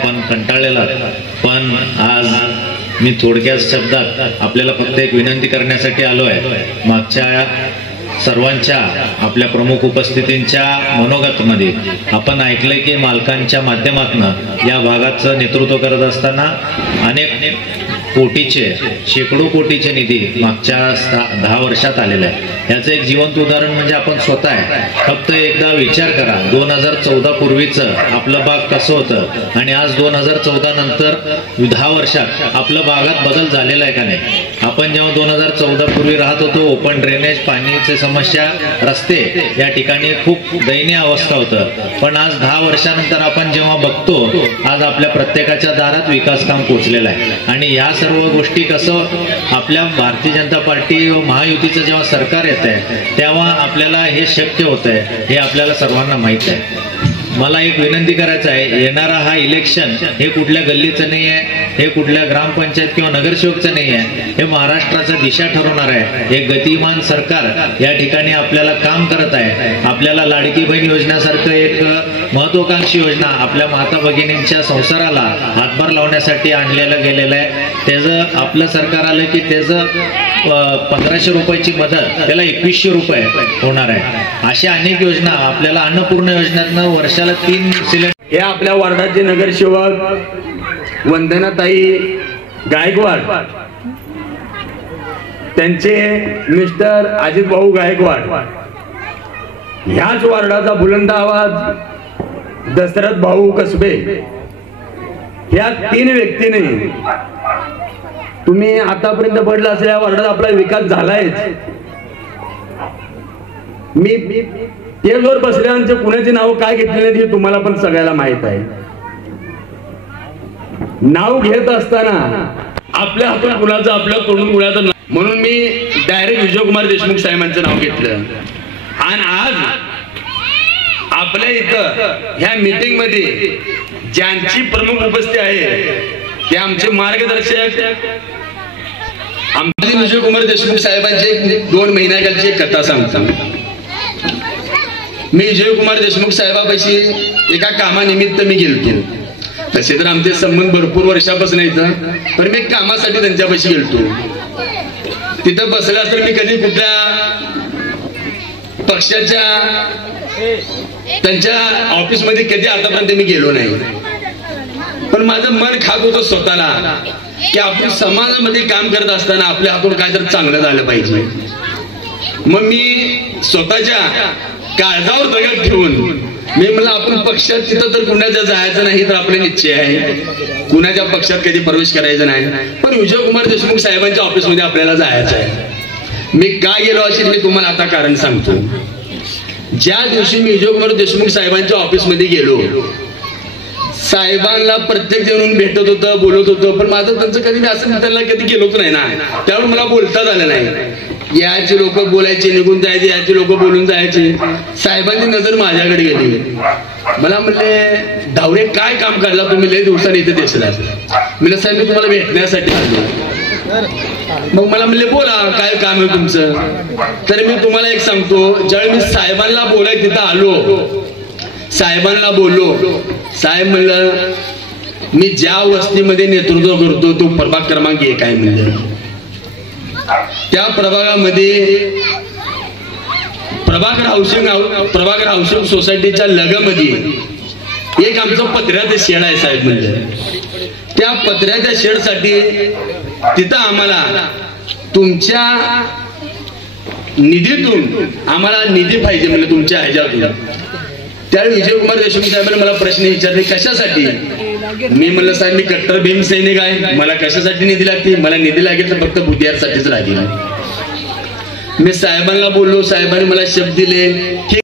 आपण कंटाळलेला, पण आज मी थोडक्यात शब्दात आपल्याला फक्त एक विनंती करण्यासाठी आलो आहे। मागच्या सर्वांच्या आपल्या प्रमुख उपस्थितींच्या मनोगतमध्ये आपण ऐकलंय की मालकांच्या माध्यमातून या भागाचं नेतृत्व करत असताना अनेक कोटीचे शेकडो कोटीचे निधी मागच्या 10 वर्षात आलेला आहे। याचं एक जिवंत उदाहरण म्हणजे आपण स्वतः आहे। फक्त एकदा विचार करा 2014 पूर्वीचं आपलं बाग कसं होतं आणि आज 2014 नंतर 10 वर्षात आपलं बागात बदल झालेला आहे का नाही। आपण जेव्हा 2014 पूर्वी राहत होतो ओपन ड्रेनेज, पाण्याची समस्या, रस्ते या ठिकाणी खूप दयनीय अवस्था होतं, पण आज 10 वर्षानंतर आपण जेव्हा बघतो आज आपल्या प्रत्येकाच्या दारात विकास काम पोहोचलेलं आहे। आणि या सर्व गोष्टी कसं आपल्या भारतीय जनता पार्टी व महायुतीचं जेव्हा सरकार येत आहे तेव्हा आपल्याला हे शक्य होत आहे, हे आपल्याला सर्वांना माहित आहे। मला एक विनंती करायचं आहे, येणारा हा इलेक्शन हे कुठल्या गल्लीचं नाही आहे, हे कुठल्या ग्रामपंचायत किंवा नगरसेवकचं नाही आहे, हे महाराष्ट्राचा दिशा ठरवणार आहे। एक गतिमान सरकार या ठिकाणी आपल्याला काम करत आहे। आपल्याला लाडकी बहीण योजनेसारखं एक महत्वाकांक्षी योजना आपल्या माता भगिनींच्या संसाराला हातभार लावण्यासाठी आणलेलं गेलेलं आहे। त्याचं आपलं सरकार आलं की त्याचं 1500 रुपयाची मदत त्याला 2100 रुपये होणार आहे। अशा अनेक योजना आपल्याला अन्नपूर्ण योजनेतनं वर्षाला 3 सिलेंडर। हे आपल्या वार्डाचे नगरसेवक वंदनाताई गायकवाड, त्यांचे मिस्टर अजित भाऊ गायकवाड, ह्याच वार्डाचा बुलंद आवाज दशरथ भाऊ कसबे, ह्या 3 व्यक्तीने तुम्ही आतापर्यंत पडला असलेल्या वार्डात आपला विकास झालाय। मी स्टेजवर बसल्यानंतर कुणाची नाव काय घेतलेली हे तुम्हाला पण सगळ्याला माहित आहे। नाव घेत असताना आपल्या हातून कुणाचं आपल्या तोंडून कुणाचं, म्हणून मी डायरेक्ट विजयकुमार देशमुख साहेबांचं नाव घेतलं। आणि आज आपल्या इथं ह्या मीटिंग मध्ये ज्यांची प्रमुख उपस्थिती आहे ते आमचे मार्गदर्शक आमचे विजयकुमार देशमुख साहेबांची 2 महिन्याखालची कथा सांगतो। मी विजयकुमार देशमुख साहेबांपाशी एका कामानिमित्त मी गेलतो। तसे तर आमचे संबंध भरपूर वर्षापासून येतं, पण मी कामासाठी त्यांच्यापाशी गेलतो। तिथं बसला तर मी कधी कुठल्या पक्षाच्या त्यांच्या ऑफिस मध्ये कधी आतापर्यंत मी गेलो नाही, पण माझं मन खात होतं स्वतःला की आपण समाजामध्ये काम करत असताना आपल्या हातून काहीतरी चांगलं झालं पाहिजे। मग मी स्वतःच्या काळजावर दगड ठेवून मी मला आपण पक्षात तिथं तर कुणाच्या जायचं नाही तर आपले निश्चय आहे, कुणाच्या पक्षात कधी प्रवेश करायचा नाही, पण विजयकुमार देशमुख साहेबांच्या ऑफिस मध्ये आपल्याला जायचं आहे। मी का गेलो असेल मी तुम्हाला आता कारण सांगतो। ज्या दिवशी मी विजयकुमार देशमुख साहेबांच्या ऑफिस मध्ये गेलो, साहेबांना प्रत्येक जण भेटत होतं, बोलत होतं, पण माझं त्यांचं कधी असं त्यांना कधी गेलोच नाही ना, त्यावर मला बोलता झालं नाही। याचे लोक बोलायचे निघून जायचे, याचे लोक बोलून जायचे। साहेबांची नजर माझ्याकडे गेली, मला म्हणले धावरे काय काम करला तुम्ही, लय दिवसांनी इथे दिसला। म्हणलं साहेब मी तुम्हाला भेटण्यासाठी आलो। मग मला म्हणले बोला काय काम आहे तुमचं। तर मी तुम्हाला एक सांगतो, ज्यावेळी मी साहेबांना बोलाय तिथं आलो, साहेबांना बोललो, साहेब म्हणलं मी ज्या वस्तीमध्ये नेतृत्व करतो तो प्रभाग क्रमांक 1 आहे म्हणलं। त्या प्रभागामध्ये प्रभाकर हाऊसिंग सोसायटीच्या लगमध्ये एक आमचं पत्र्याचं शेड आहे साहेब म्हणलं। त्या पत्र्याच्या शेडसाठी तिथं आम्हाला तुमच्या निधीतून आम्हाला निधी पाहिजे म्हणलं तुमच्या ह्याच्यातून। त्यावेळी विजयकुमार देशमुख साहेबांनी मला प्रश्न विचारले कशासाठी। मी म्हणलं साहेब मी कट्टर भीम सैनिक आहे, मला कशासाठी निधी लागते, मला निधी लागेल तर फक्त बुद्धिहारसाठीच लागेल। मी साहेबांना बोललो, साहेबांनी मला शब्द दिले की